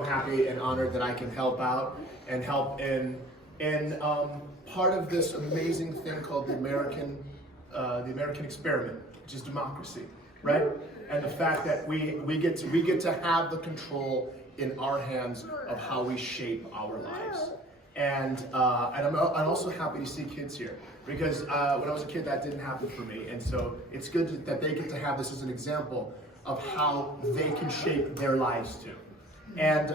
so happy and honored that I can help out and help in part of this amazing thing called the American experiment, which is democracy, right? And the fact that we get to have the control in our hands of how we shape our lives. And I'm also happy to see kids here, because when I was a kid that didn't happen for me, and so it's good that they get to have this as an example of how they can shape their lives too. And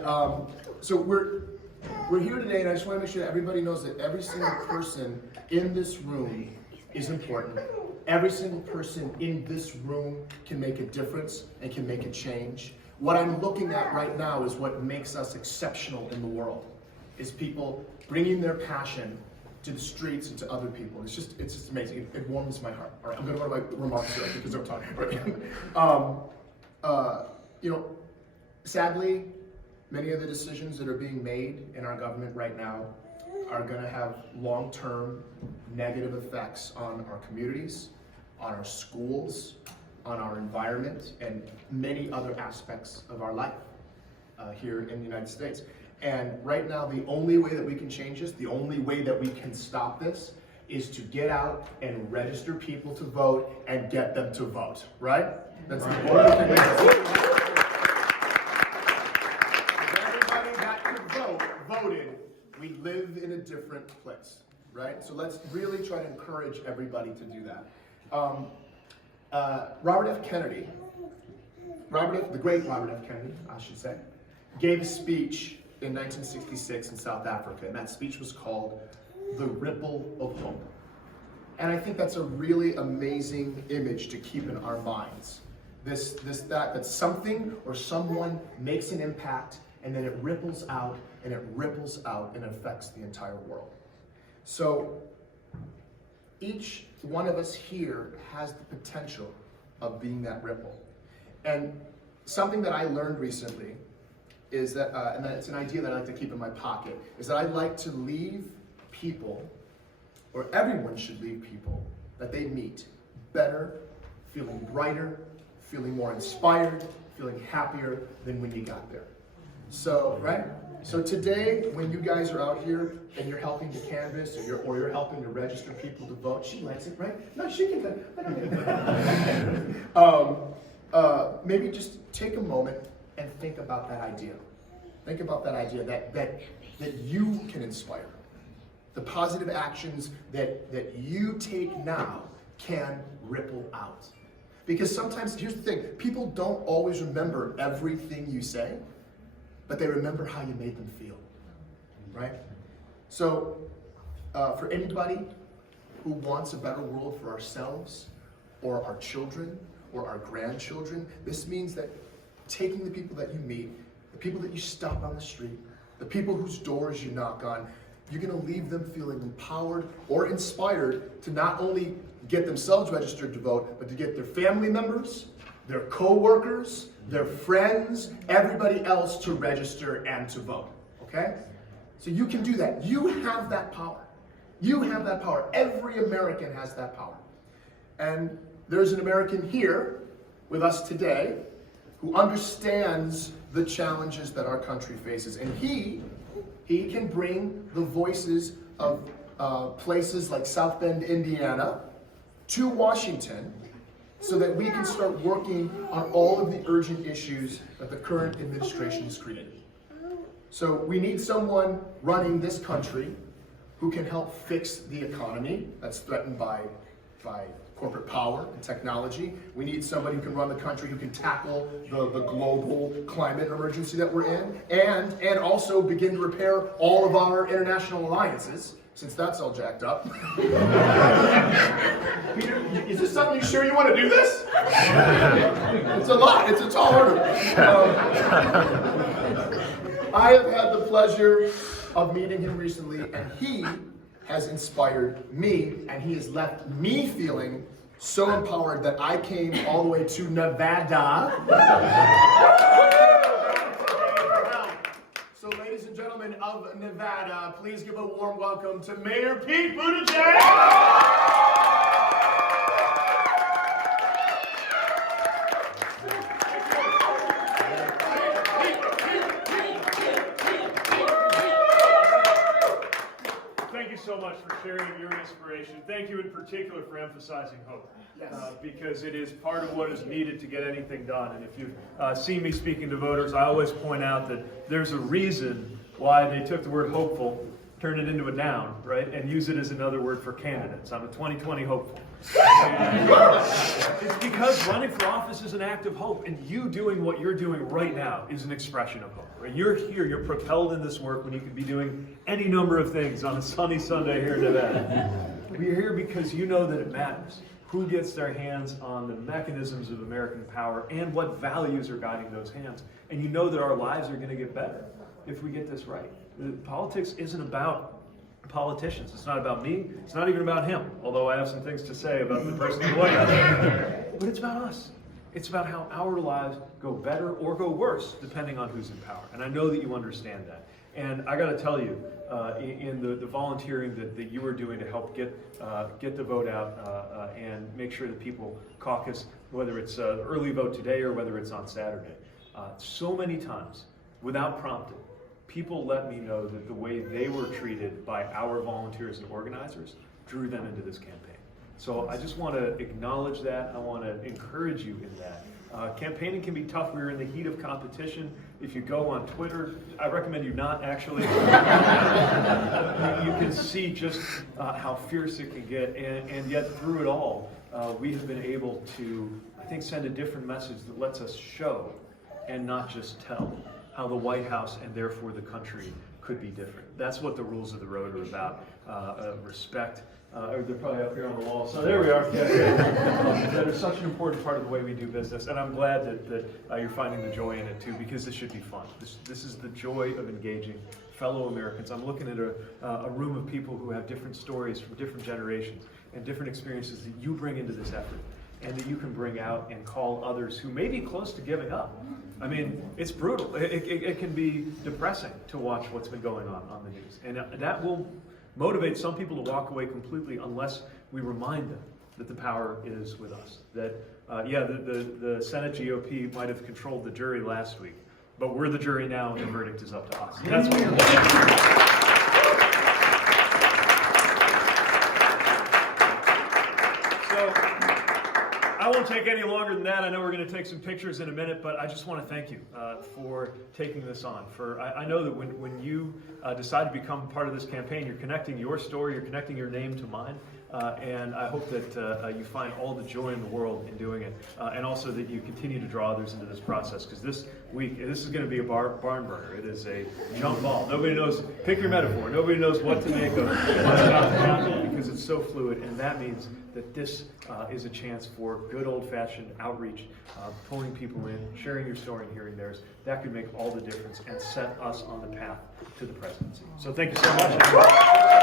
so we're here today, and I just want to make sure that everybody knows that every single person in this room is important. Every single person in this room can make a difference and can make a change. What I'm looking at right now is what makes us exceptional in the world, is people bringing their passion to the streets and to other people. It's just amazing. It warms my heart. All right, I'm going to go to my remarks here because I'm talking. Right? Sadly, many of the decisions that are being made in our government right now are going to have long-term negative effects on our communities, on our schools, on our environment, and many other aspects of our life here in the United States. And right now, the only way that we can change this, the only way that we can stop this, is to get out and register people to vote and get them to vote, right? That's the only thing. Voted, we live in a different place, right? So let's really try to encourage everybody to do that. Robert F. Kennedy, the great Robert F. Kennedy, I should say, gave a speech in 1966 in South Africa, and that speech was called "The Ripple of Hope." And I think that's a really amazing image to keep in our minds. That something or someone makes an impact, and then it ripples out, and it ripples out, and it affects the entire world. So each one of us here has the potential of being that ripple. And something that I learned recently is that, and it's an idea that I like to keep in my pocket, is that I like to leave people, or everyone should leave people that they meet better, feeling brighter, feeling more inspired, feeling happier than when you got there. So, right? So today, when you guys are out here and you're helping to canvass, or you're helping to register people to vote, she likes it, right? No, she can. Maybe just take a moment and think about that idea. Think about that idea that you can inspire. The positive actions that you take now can ripple out. Because sometimes, here's the thing, people don't always remember everything you say, but they remember how you made them feel, right? So, for anybody who wants a better world for ourselves, or our children, or our grandchildren, this means that taking the people that you meet, the people that you stop on the street, the people whose doors you knock on, you're gonna leave them feeling empowered or inspired to not only get themselves registered to vote, but to get their family members, their co-workers, their friends, everybody else to register and to vote, okay? So you can do that. You have that power. You have that power. Every American has that power. And there's an American here with us today who understands the challenges that our country faces. And he can bring the voices of places like South Bend, Indiana, to Washington, so that we can start working on all of the urgent issues that the current administration has created. So we need someone running this country who can help fix the economy that's threatened by corporate power and technology. We need somebody who can run the country, who can tackle the global climate emergency that we're in, and also begin to repair all of our international alliances, since that's all jacked up. Peter, is this something you sure you want to do this? It's a lot. It's a tall order. I have had the pleasure of meeting him recently, and he has inspired me, and he has left me feeling so empowered that I came all the way to Nevada. So ladies and gentlemen of Nevada, please give a warm welcome to Mayor Pete Buttigieg. so much for sharing your inspiration. Thank you in particular for emphasizing hope. Yes. Because it is part of what is needed to get anything done. And if you've seen me speaking to voters, I always point out that there's a reason why they took the word hopeful, turn it into a noun, right, and use it as another word for candidates. I'm a 2020 hopeful. And it's because running for office is an act of hope, and you doing what you're doing right now is an expression of hope. Right? You're here, you're propelled in this work when you could be doing any number of things on a sunny Sunday here in Nevada. We're here because you know that it matters who gets their hands on the mechanisms of American power and what values are guiding those hands. And you know that our lives are going to get better if we get this right. Politics isn't about politicians. It's not about me. It's not even about him, although I have some things to say about the person in the White House. But it's about us. It's about how our lives go better or go worse, depending on who's in power. And I know that you understand that. And I got to tell you, in the volunteering that you are doing to help get the vote out and make sure that people caucus, whether it's early vote today or whether it's on Saturday, so many times, without prompting, people let me know that the way they were treated by our volunteers and organizers drew them into this campaign. So I just want to acknowledge that. I want to encourage you in that. Campaigning can be tough. We're in the heat of competition. If you go on Twitter, I recommend you not actually. You can see just how fierce it can get, and yet through it all, we have been able to, I think, send a different message that lets us show and not just tell how the White House and therefore the country could be different. That's what the rules of the road are about. Respect. They're probably up here on the wall. So there we are. That is such an important part of the way we do business, and I'm glad that you're finding the joy in it too, because this should be fun. This is the joy of engaging fellow Americans. I'm looking at a room of people who have different stories from different generations and different experiences that you bring into this effort, and that you can bring out and call others who may be close to giving up. I mean, it's brutal. It can be depressing to watch what's been going on the news, and that will motivate some people to walk away completely unless we remind them that the power is with us. That, the Senate GOP might have controlled the jury last week, but we're the jury now and the verdict is up to us. That's what we're So, I won't take any longer than that. I know we're going to take some pictures in a minute, but I just want to thank you for taking this on. I know that when you decide to become part of this campaign, you're connecting your story, you're connecting your name to mine, and I hope that you find all the joy in the world in doing it, and also that you continue to draw others into this process, because this week, this is going to be a barn burner. It is a jump ball. Nobody knows, pick your metaphor, nobody knows what to make of what's about to happen, because it's so fluid, and that means that this is a chance for good old-fashioned outreach, pulling people in, sharing your story and hearing theirs. That could make all the difference and set us on the path to the presidency. So thank you so much.